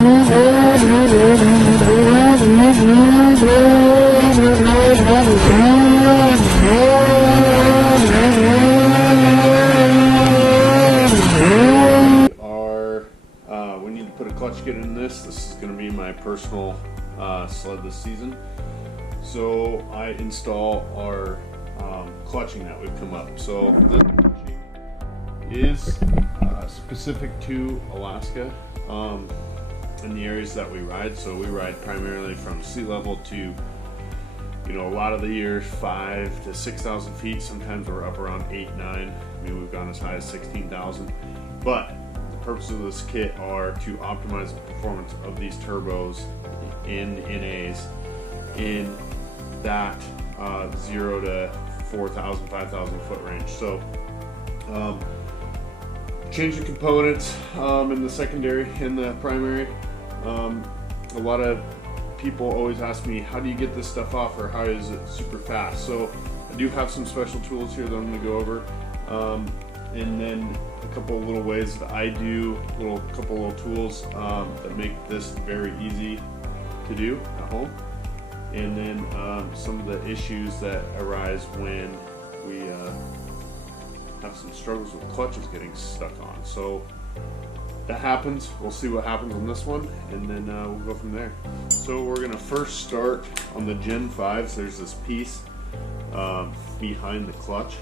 We need to put a clutch kit in this. This is going to be my personal sled this season. So I install our clutching that would come up. So this clutching is specific to Alaska in the areas that we ride. So we ride primarily from sea level to, you know, a lot of the years 5,000 to 6,000 feet. Sometimes we're up around 8, 9. I mean, we've gone as high as 16,000. But the purpose of this kit are to optimize the performance of these turbos in NAs in that 0 to 4,000, 5,000 foot range. So change the components in the secondary and the primary. A lot of people always ask me, how do you get this stuff off, or how is it super fast? So I do have some special tools here that I'm going to go over, and then a couple of little ways that I do, couple little tools that make this very easy to do at home, and then some of the issues that arise when we have some struggles with clutches getting stuck on. So that happens. We'll see what happens on this one, and then we'll go from there. So we're gonna first start on the Gen 5s. There's this piece behind the clutch,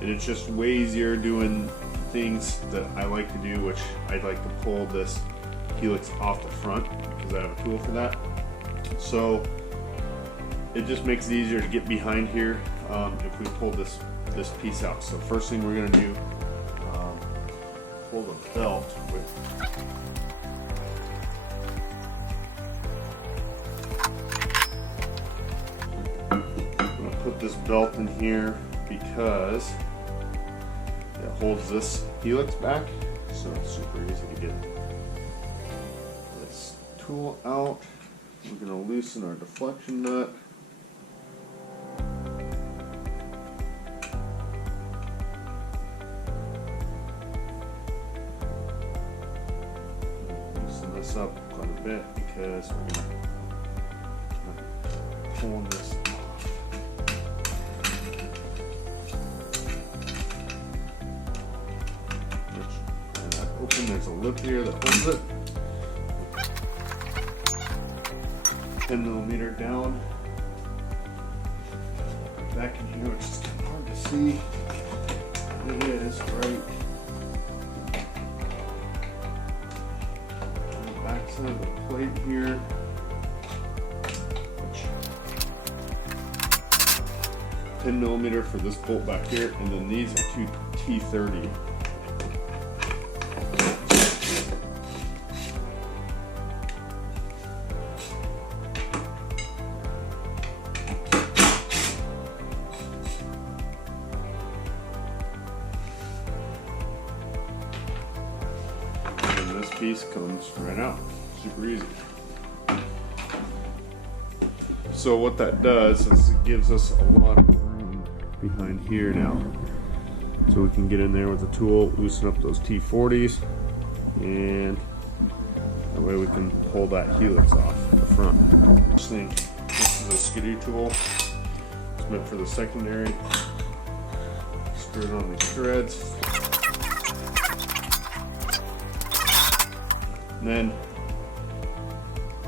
and it's just way easier doing things that I like to do, which I'd like to pull this helix off the front because I have a tool for that. So it just makes it easier to get behind here if we pull this piece out. So first thing we're going to do, pull the belt with I'm going to put this belt in here because it holds this helix back, so it's super easy to get this tool out. We're going to loosen our deflection nut. Loosen this up quite a bit because we're going to pull this off. And that open, there's a lip here that holds it. 10 millimeter down, back in here, which is kind of hard to see. It is right on the back side of the plate here. Which 10 millimeter for this bolt back here, and then these are two T30. This piece comes right out, super easy. So what that does is it gives us a lot of room behind here now, so we can get in there with the tool, loosen up those T40s, and that way we can pull that helix off the front. First thing, this is a skidoo tool. It's meant for the secondary. Screw it on these threads. And then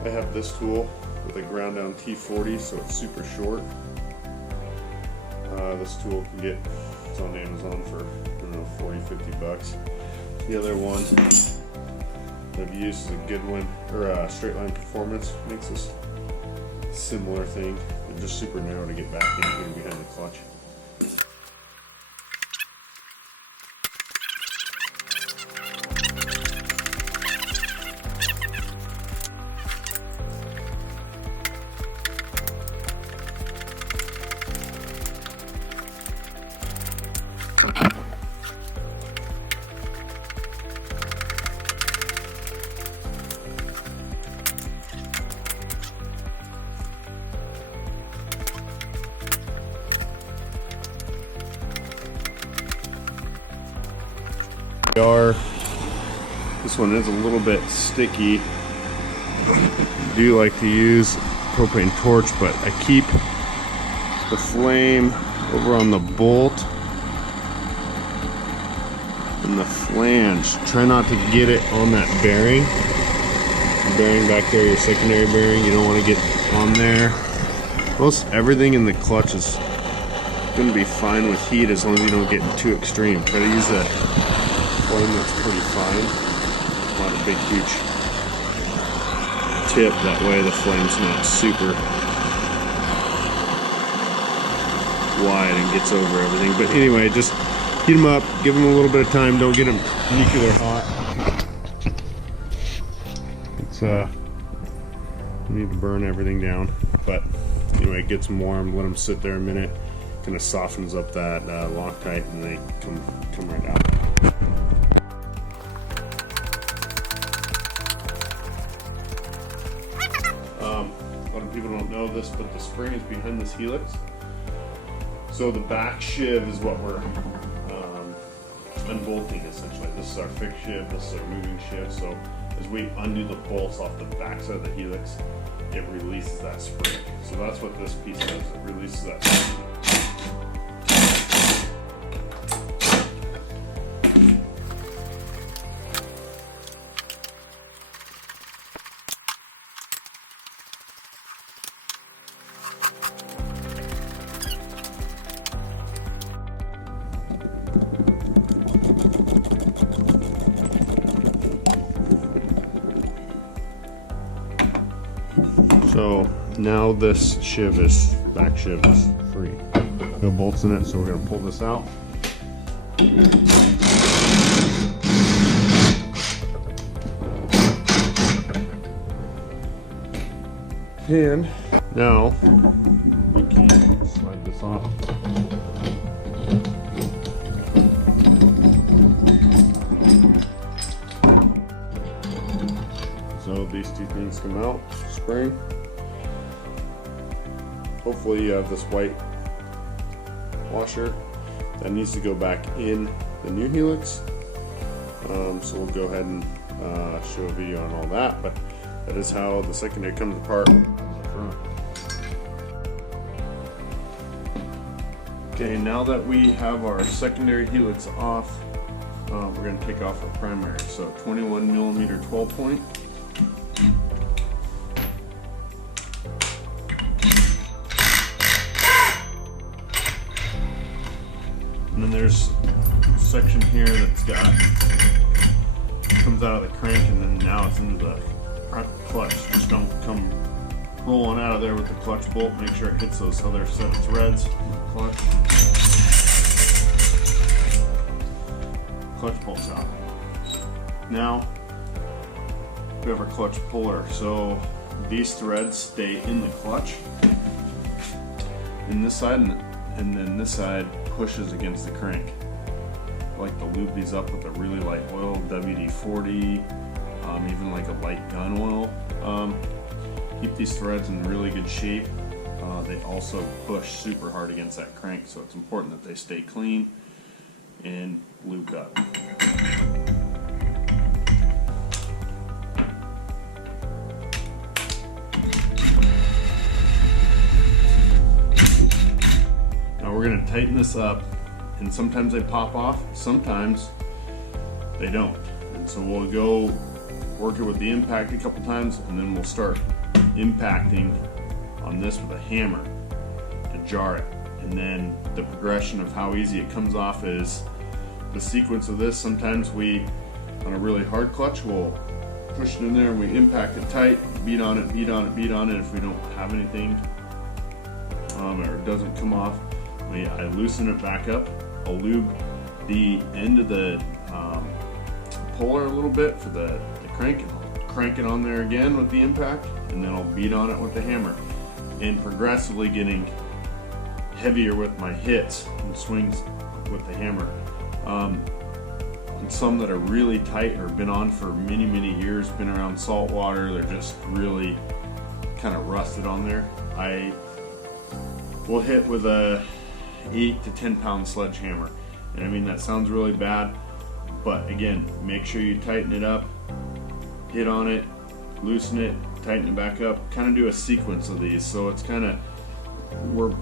I have this tool with a ground down T40, so it's super short. This tool can get, it's on Amazon for, I don't know, 40, 50 bucks. The other one that I've used is a good one, or Straight Line Performance, makes this similar thing. They're just super narrow to get back in here behind the clutch. This one is a little bit sticky I do like to use propane torch, but I keep the flame over on the bolt and the flange. Try not to get it on that bearing. The bearing back there, your secondary bearing, you don't want to get on there. Most everything in the clutch is going to be fine with heat as long as you don't get too extreme. Try to use a flame that's pretty fine, not a big huge tip, that way the flame's not super wide and gets over everything. But anyway, just heat them up, give them a little bit of time, don't get them nuclear hot. It's you need to burn everything down, but anyway, it gets them warm, let them sit there a minute, kind of softens up that Loctite, and they come right out. A lot of people don't know this, but the spring is behind this helix. So the back sheave is what we're unbolting essentially. This is our fixed sheave, this is our moving sheave. So as we undo the bolts off the back side of the helix, it releases that spring. So that's what this piece does, it releases that spring. So now this back sheave is free. No bolts in it, so we're going to pull this out. And now we can slide this off. So these two things come out, spring. Hopefully you have this white washer that needs to go back in the new helix. So we'll go ahead and show a video on all that, but that is how the secondary comes apart on the front. Okay, now that we have our secondary helix off, we're going to take off our primary. So 21mm 12 point. And then there's a section here that's comes out of the crank, and then now it's into the clutch. Just don't come rolling out of there with the clutch bolt. Make sure it hits those other set of threads in the clutch. Clutch bolt's out. Now we have our clutch puller. So these threads stay in the clutch in this side, and then this side pushes against the crank. I like to lube these up with a really light oil, WD-40, even like a light gun oil. Keep these threads in really good shape. They also push super hard against that crank, so it's important that they stay clean and lubed up. We're going to tighten this up, and sometimes they pop off, sometimes they don't. And so we'll go work it with the impact a couple times, and then we'll start impacting on this with a hammer to jar it. And then the progression of how easy it comes off is the sequence of this. Sometimes we, on a really hard clutch, we'll push it in there and we impact it tight, beat on it, beat on it, beat on it. If we don't have anything or it doesn't come off, I loosen it back up. I'll lube the end of the puller a little bit for the crank, and I'll crank it on there again with the impact, and then I'll beat on it with the hammer, and progressively getting heavier with my hits and swings with the hammer. On some that are really tight or been on for many years, been around salt water, they're just really kind of rusted on there, I will hit with a 8 to 10 pound sledgehammer. And I mean, that sounds really bad, but again, make sure you tighten it up, hit on it, loosen it, tighten it back up, kind of do a sequence of these. So it's kind of, we're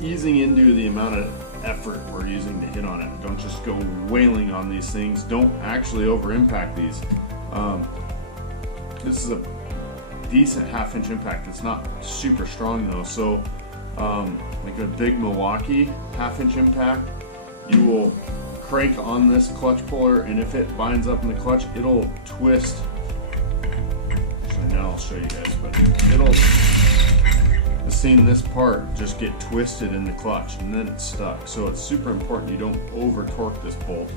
easing into the amount of effort we're using to hit on it. Don't just go wailing on these things. Don't actually over impact these. This is a decent 1/2 inch impact. It's not super strong though. So like a big Milwaukee 1/2 inch impact, you will crank on this clutch puller, and if it binds up in the clutch, it'll twist. Actually, now I'll show you guys, but it'll, I've seen this part just get twisted in the clutch and then it's stuck. So it's super important you don't over torque this bolt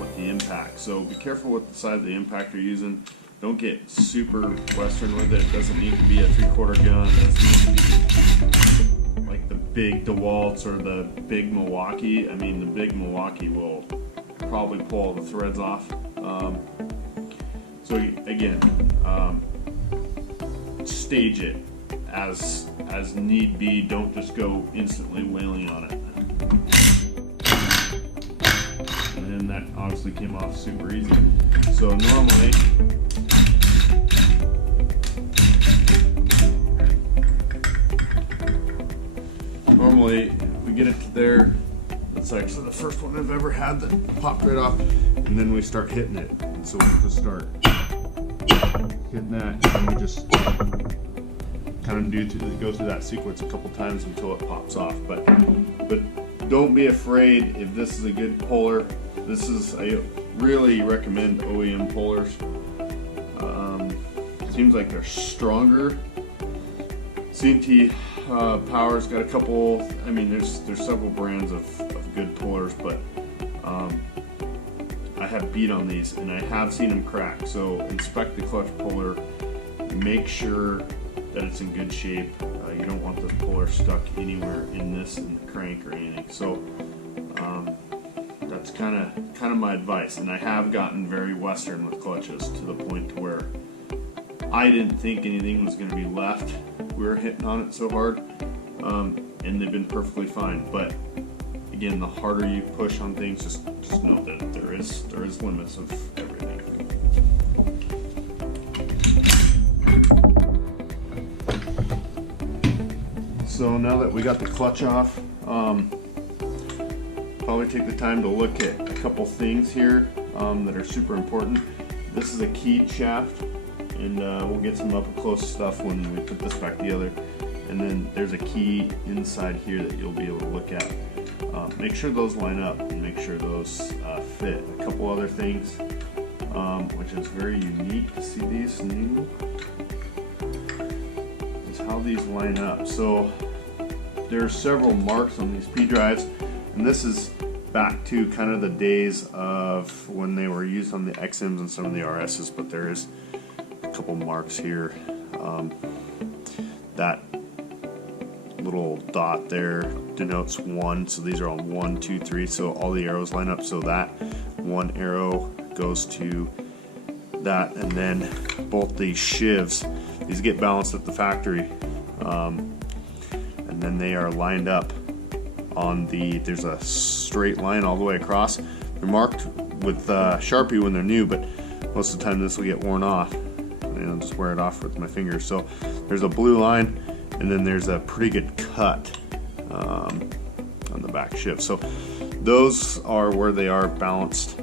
with the impact. So be careful with the side of the impact you're using. Don't get super Western with it. It doesn't need to be a 3/4 gun. It doesn't need to be like the big DeWalt's or the big Milwaukee. I mean, the big Milwaukee will probably pull all the threads off. So again, stage it as need be. Don't just go instantly wailing on it. And then that obviously came off super easy. So normally, we get it to there. That's actually the first one I've ever had that popped right off, and then we start hitting it. And so we just start hitting that, and we just kind of go through that sequence a couple times until it pops off. But don't be afraid if this is a good puller. I really recommend OEM pullers. Seems like they're stronger. C&T Power's got a couple. I mean, there's several brands of good pullers, but I have beat on these and I have seen them crack. So inspect the clutch puller, make sure that it's in good shape. You don't want the puller stuck anywhere in the crank or anything. So that's kind of my advice. And I have gotten very Western with clutches to the point to where I didn't think anything was going to be left. We were hitting on it so hard, and they've been perfectly fine. But again, the harder you push on things, just know that there is limits of everything. So now that we got the clutch off, probably take the time to look at a couple things here that are super important. This is a keyed shaft, and we'll get some up close stuff when we put this back together. And then there's a key inside here that you'll be able to look at. Make sure those line up and make sure those fit. A couple other things, which is very unique to see these new, is how these line up. So there are several marks on these P-Drives, and this is back to kind of the days of when they were used on the XMs and some of the RSs, but there is a couple marks here. That little dot there denotes 1, so these are on 1, 2, 3, so all the arrows line up, so that one arrow goes to that, and then both these shivs, these get balanced at the factory, and then they are lined up on there's a straight line all the way across. They're marked with Sharpie when they're new, but most of the time this will get worn off, and I'll just wear it off with my fingers. So there's a blue line, and then there's a pretty good cut on the back shift. So those are where they are balanced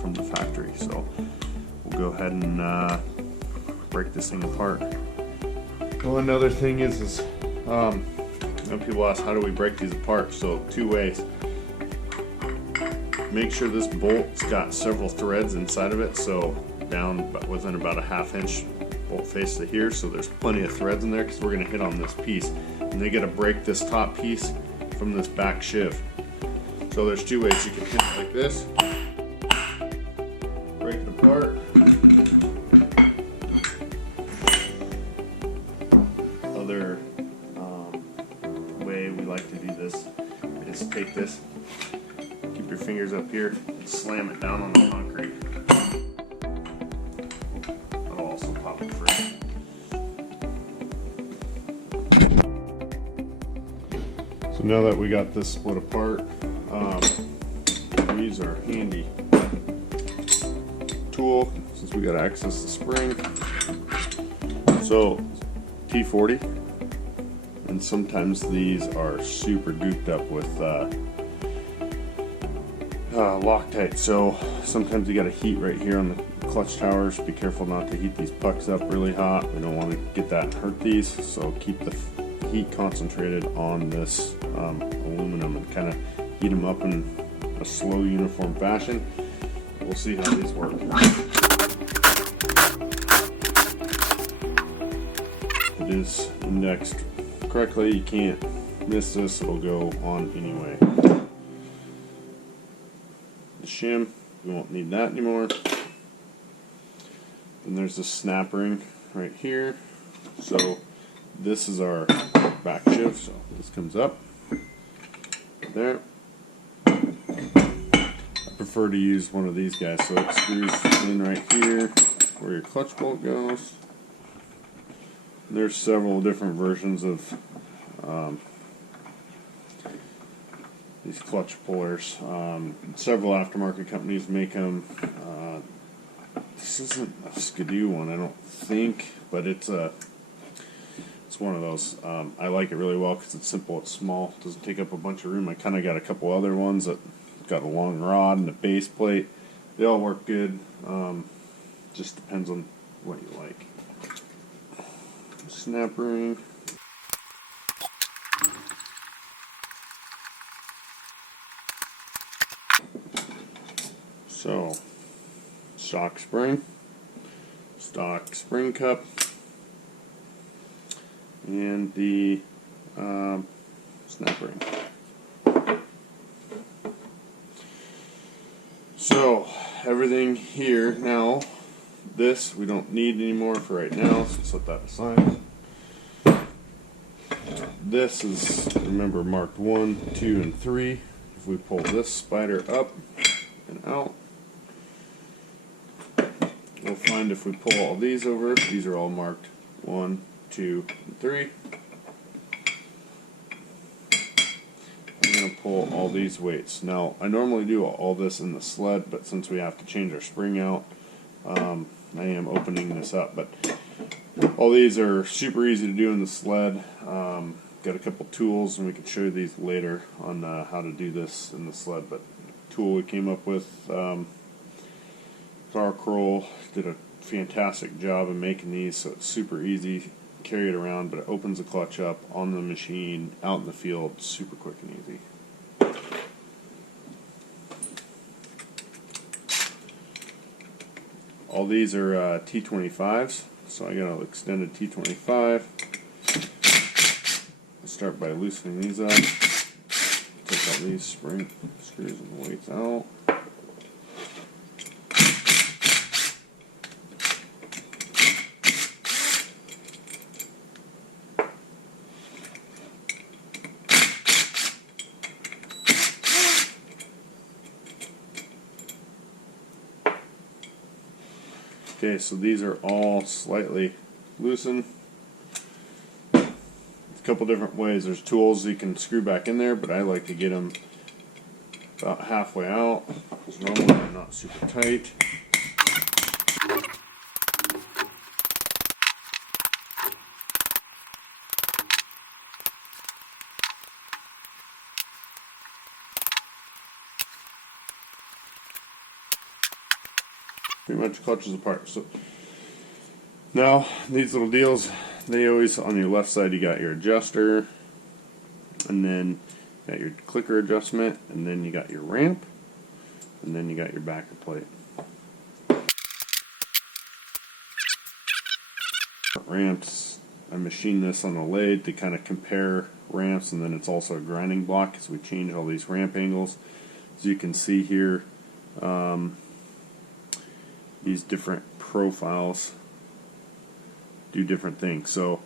from the factory. So we'll go ahead and break this thing apart. Well, another thing is people ask, how do we break these apart? So 2 ways. Make sure this bolt's got several threads inside of it, so down within about a 1/2 inch bolt face to here, so there's plenty of threads in there because we're going to hit on this piece, and they got to break this top piece from this back shiv. So there's 2 ways. You can hit it like this, break it apart. Other way we like to do this is take this, keep your fingers up here, and slam it down on the concrete. That'll also pop it free. So now that we got this split apart, these are handy tool. since we got to access the spring. So T40, and sometimes these are super gooped up with Loctite, so sometimes you got to heat right here on the clutch towers. Be careful not to heat these pucks up really hot. We don't want to get that and hurt these, so keep the heat concentrated on this aluminum and kind of heat them up in a slow, uniform fashion. We'll see how these work. It is indexed correctly. You can't miss this. It'll go on anyway. The shim, we won't need that anymore. And there's the snap ring right here. So this is our back shift. So this comes up there. I prefer to use one of these guys, so it screws in right here where your clutch bolt goes. There's several different versions of these clutch pullers. Several aftermarket companies make them. This isn't a Skidoo one, I don't think, but it's one of those. I like it really well because it's simple, it's small, it doesn't take up a bunch of room. I kind of got a couple other ones that got a long rod and a base plate. They all work good. Just depends on what you like. Snap ring. So, stock spring cup, and the snap ring. So, everything here now, this we don't need anymore for right now, so set that aside. This is, remember, marked 1, 2, and 3. If we pull this spider up and out, we'll find if we pull all these over, these are all marked 1, 2, and 3. I'm going to pull all these weights. Now, I normally do all this in the sled, but since we have to change our spring out, I am opening this up. But all these are super easy to do in the sled. Got a couple tools, and we can show you these later on how to do this in the sled. But the tool we came up with, Power Kroll did a fantastic job of making these, so it's super easy. Carry it around, but it opens the clutch up on the machine, out in the field, super quick and easy. All these are T25s, so I got an extended T25. I'll start by loosening these up. Take all these spring screws and weights out. Okay, so these are all slightly loosened. A couple different ways. There's tools you can screw back in there, but I like to get them about halfway out, because normally they're not super tight. Pretty much clutches apart. So now these little deals, they always, on your left side you got your adjuster, and then you got your clicker adjustment, and then you got your ramp, and then you got your backer plate. Ramps, I machined this on a lathe to kind of compare ramps, and then it's also a grinding block as we change all these ramp angles. As you can see here, these different profiles do different things. So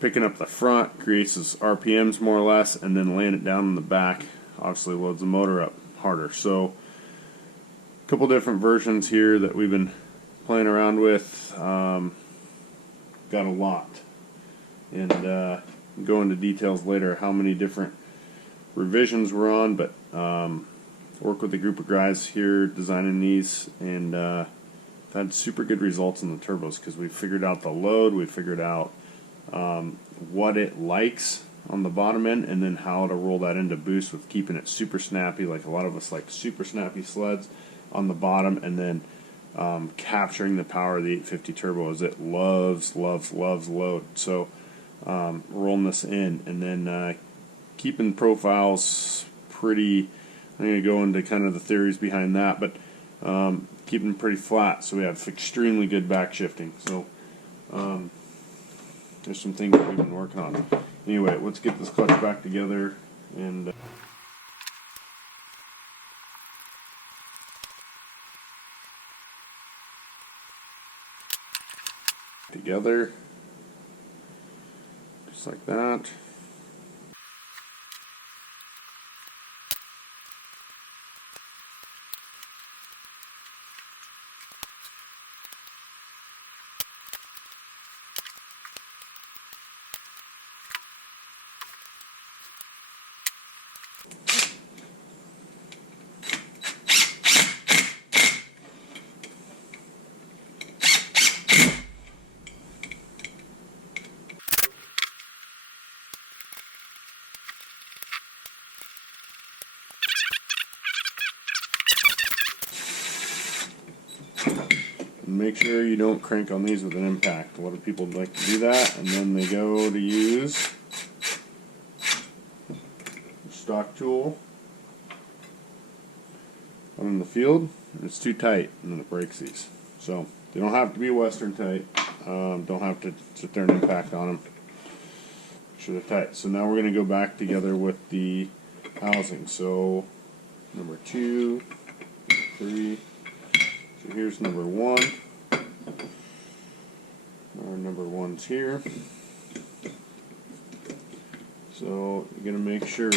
picking up the front creates this RPMs more or less, and then laying it down in the back obviously loads the motor up harder. So a couple different versions here that we've been playing around with. Got a lot, and go into details later how many different revisions we're on, but work with a group of guys here designing these, and had super good results in the turbos because we figured out the load, we figured out what it likes on the bottom end, and then how to roll that into boost with keeping it super snappy. Like a lot of us like super snappy sleds on the bottom, and then capturing the power of the 850 turbo as it loves load. So rolling this in, and then keeping profiles pretty, I'm going to go into kind of the theories behind that, but keeping pretty flat so we have extremely good back shifting. So there's some things that we've been working on. Anyway, let's get this clutch back together and together, just like that. Make sure you don't crank on these with an impact. A lot of people like to do that, and then they go to use the stock tool out in the field, and it's too tight, and then it breaks these. So they don't have to be Western tight. Don't have to sit there and impact on them. Make sure they're tight. So now we're going to go back together with the housing. So number 2, 3. So here's number 1. Our number 1's here. So you're going to make sure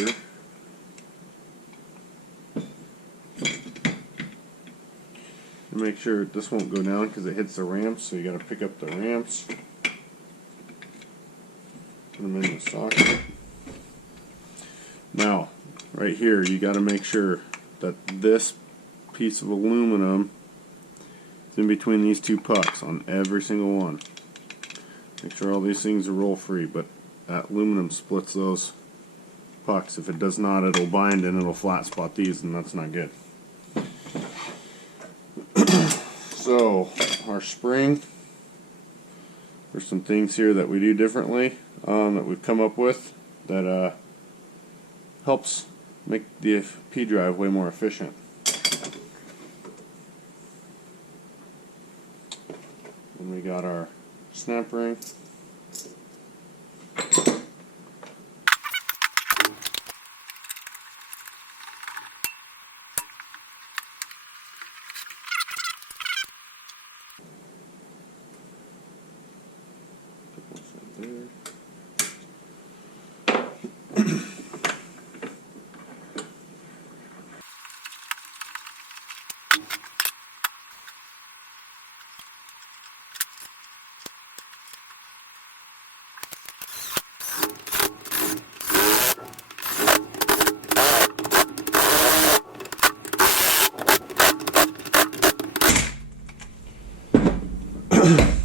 this won't go down because it hits the ramps, so you got to pick up the ramps, put them in the socket. Now right here you got to make sure that this piece of aluminum is in between these two pucks on every single one. Make sure all these things are roll free, but that aluminum splits those pucks. If it does not, it'll bind and it'll flat spot these, and that's not good. So our spring, there's some things here that we do differently that we've come up with that helps make the P-Drive way more efficient. Then we got our snap ring.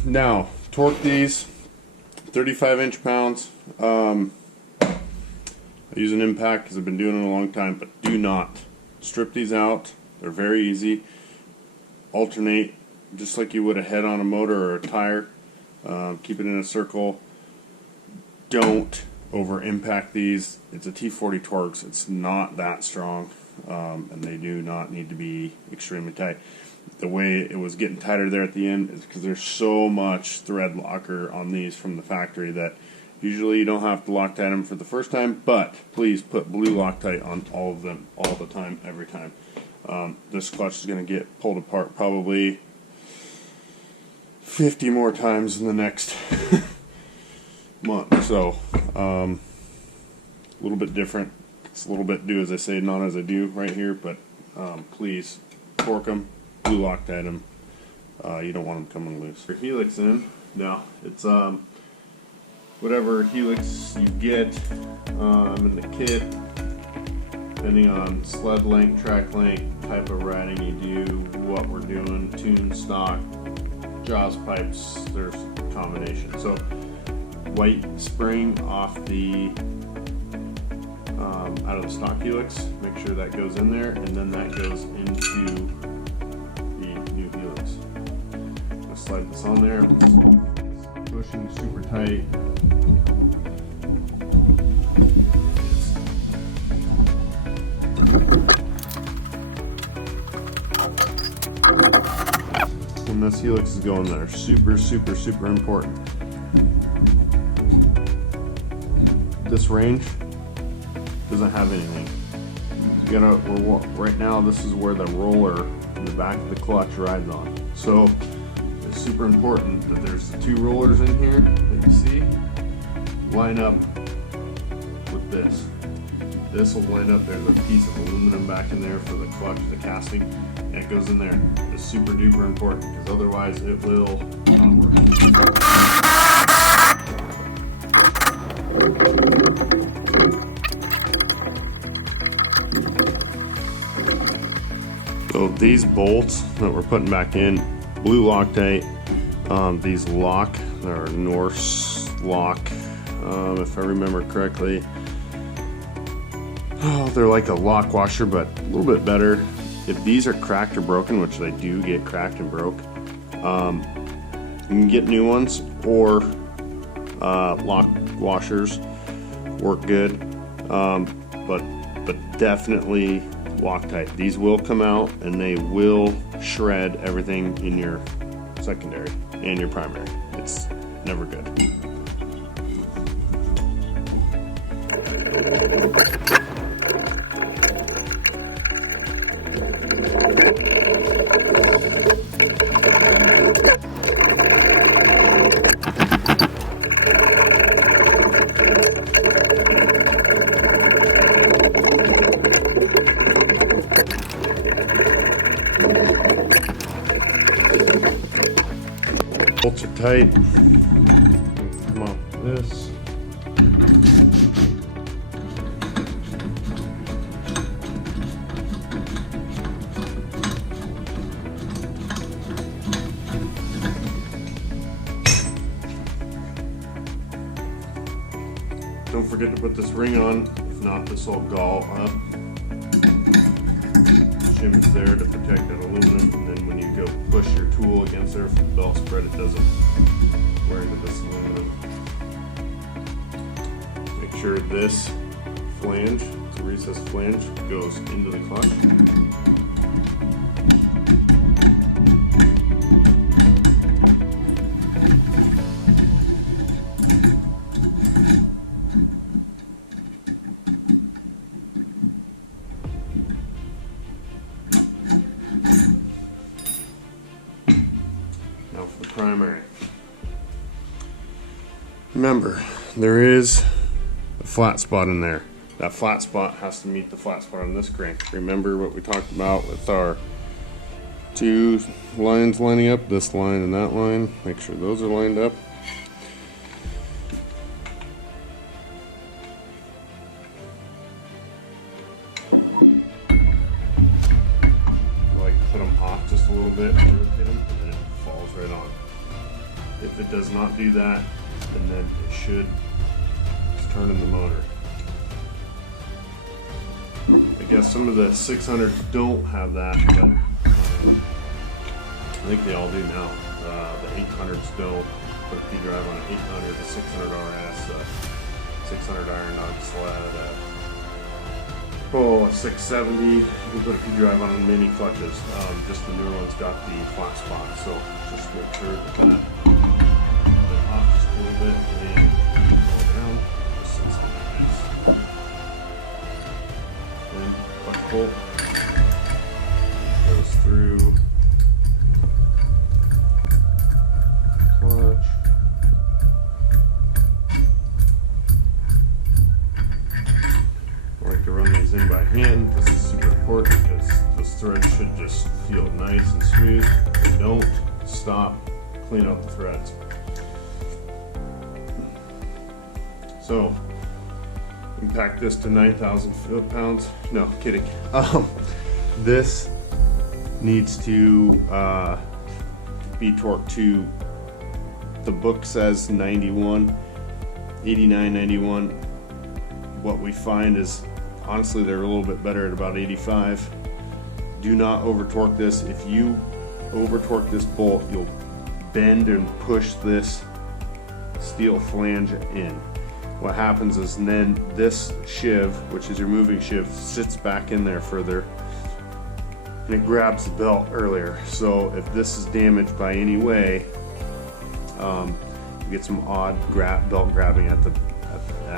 Now, torque these 35 inch-pounds. I use an impact because I've been doing it a long time, but do not strip these out. They're very easy. Alternate just like you would a head on a motor or a tire. Keep it in a circle. Don't over impact these. It's a T40 Torx. It's not that strong, and they do not need to be extremely tight. The way it was getting tighter there at the end is because there's so much thread locker on these from the factory that usually you don't have to Loctite them for the first time, but please put blue Loctite on all of them all the time, every time. This clutch is going to get pulled apart probably 50 more times in the next month. So a little bit different. It's a little bit do as I say, not as I do right here, but please torque them. Blue Loctite them. You don't want them coming loose. Your helix in. Now it's whatever helix you get in the kit. depending on sled length, track length, type of riding you do, what we're doing, tune, stock, jaws, pipes, there's a combination. So white spring off the out of the stock helix, make sure that goes in there, and then that goes into the new helix. I'll slide this on there, pushing super tight. And this helix is going there. Super, super, super important. This range doesn't have anything. You gotta, right now this is where the roller in the back of the clutch rides on. So it's super important that there's the two rollers in here that you see line up with this. This will line up. There's a piece of aluminum back in there for the clutch, the casting, and it goes in there. It's super duper important because otherwise it will not work. So these bolts that we're putting back in, blue Loctite, these lock, they're Norse lock, if I remember correctly. Oh, they're like a lock washer, but a little bit better. If these are cracked or broken, which they do get cracked and broke, you can get new ones, or lock washers work good, but definitely Loctite. These will come out and they will shred everything in your secondary and your primary. It's never good. Bolts are tight. Come off this. Don't forget to put this ring on, if not this will gall up. Shim is there to protect that aluminum, and then when you go push your tool against there for the belt spread, it doesn't wear into this aluminum. Make sure this flange, the recessed flange, goes into the clutch. Now for the primary. Remember, there is a flat spot in there. That flat spot has to meet the flat spot on this crank. Remember what we talked about with our two lines lining up, this line and that line. Make sure those are lined up. I like to put them off just a little bit, rotate them, and then it falls right on. If it does not do that, and then it should turn in the motor. I guess some of the 600s don't have that, but I think they all do now. The 800s don't. Put a P-Drive on an 800, the 600 RS, 600 iron dog sled, a 670. You can put a P-Drive on many clutches. Just the newer one's got the flat spot, so just make sure that that off just a little bit and pull it down. Just sits on that nice. And clutch bolt goes through clutch. I like to run these in by hand. This is super important because those threads should just feel nice and smooth. If they don't, stop, clean out the threads. Impact this to 9,000 foot-pounds. No, kidding. This needs to be torqued to, the book says 91, 89, 91. What we find is, honestly, they're a little bit better at about 85. Do not over torque this. If you over torque this bolt, you'll bend and push this steel flange in. What happens is then this sheave, which is your moving sheave, sits back in there further and it grabs the belt earlier. So if this is damaged by any way, you get some odd belt grabbing at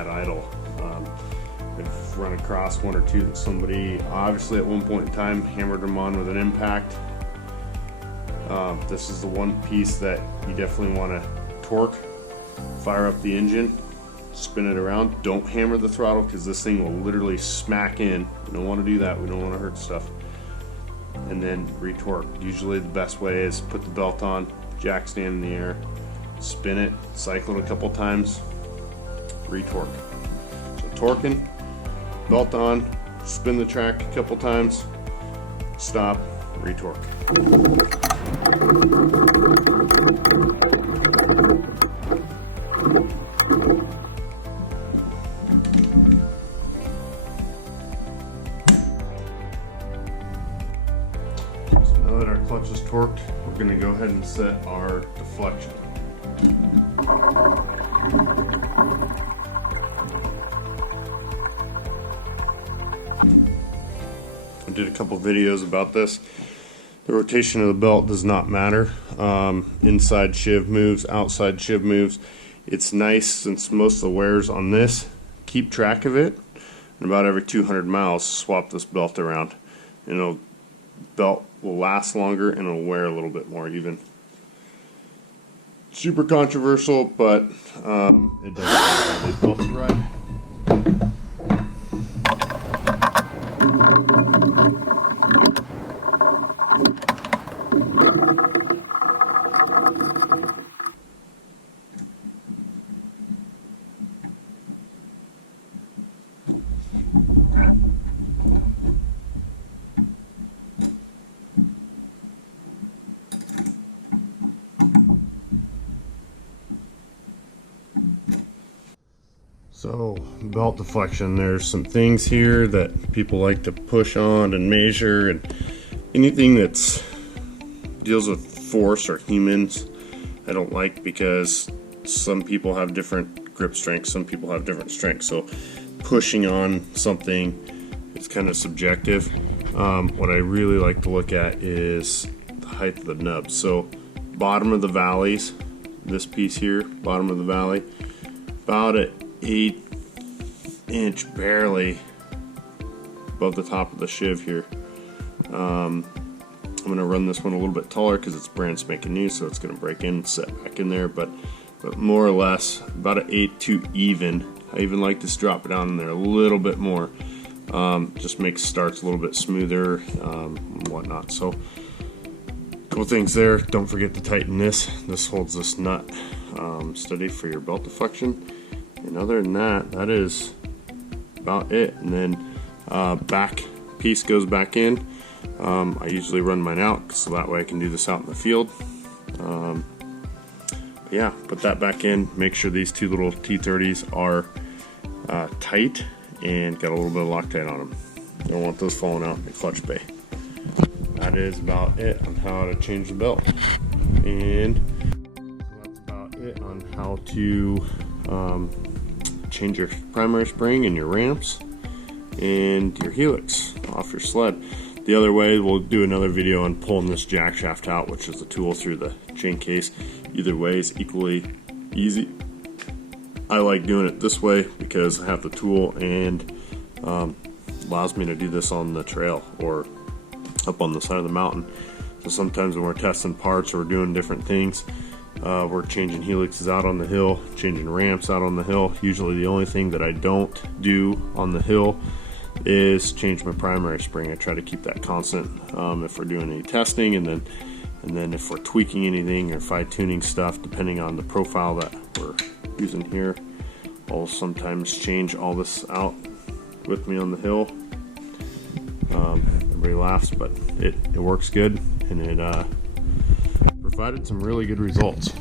idle. I've run across one or two that somebody obviously at one point in time hammered them on with an impact. This is the one piece that you definitely want to torque, fire up the engine, spin it around. Don't hammer the throttle because this thing will literally smack in. We don't want to do that. We don't want to hurt stuff. And then retorque. Usually the best way is put the belt on, jack stand in the air, spin it, cycle it a couple times, retorque. So torquing, belt on, spin the track a couple times, stop, retorque. So now that our clutch is torqued, we're going to go ahead and set our deflection. I did a couple videos about this. The rotation of the belt does not matter. Inside sheave moves, outside sheave moves. It's nice, since most of the wear's on this, keep track of it, and about every 200 miles swap this belt around, and belt will last longer and it'll wear a little bit more even. Super controversial, but it does. These belts right. So, belt deflection, there's some things here that people like to push on and measure, and anything that's deals with force or humans I don't like, because some people have different grip strengths, some people have different strengths, so pushing on something is kind of subjective. What I really like to look at is the height of the nub. So bottom of the valleys, this piece here, bottom of the valley, about at 1/8 inch barely above the top of the sheave here. I'm going to run this one a little bit taller because it's brand spanking new, so it's going to break in and set back in there, but more or less about an 1/8 to even. I even like to drop it down in there a little bit more. Just makes starts a little bit smoother and whatnot. So couple things there. Don't forget to tighten this. This holds this nut steady for your belt deflection. And other than that, that is about it. And then back piece goes back in. I usually run mine out so that way I can do this out in the field. Yeah, put that back in. Make sure these two little T30s are tight and got a little bit of Loctite on them. Don't want those falling out in the clutch bay. That is about it on how to change the belt. And that's about it on how to change your primary spring and your ramps and your helix off your sled. The other way, we'll do another video on pulling this jack shaft out, which is the tool through the chain case. Either way is equally easy. I like doing it this way because I have the tool and allows me to do this on the trail or up on the side of the mountain. So sometimes when we're testing parts or we're doing different things, we're changing helixes out on the hill, changing ramps out on the hill. Usually the only thing that I don't do on the hill is change my primary spring. I try to keep that constant if we're doing any testing, and then if we're tweaking anything or fine tuning stuff, depending on the profile that we're using here, I'll sometimes change all this out with me on the hill. Everybody laughs, but it works good, and it provided some really good results.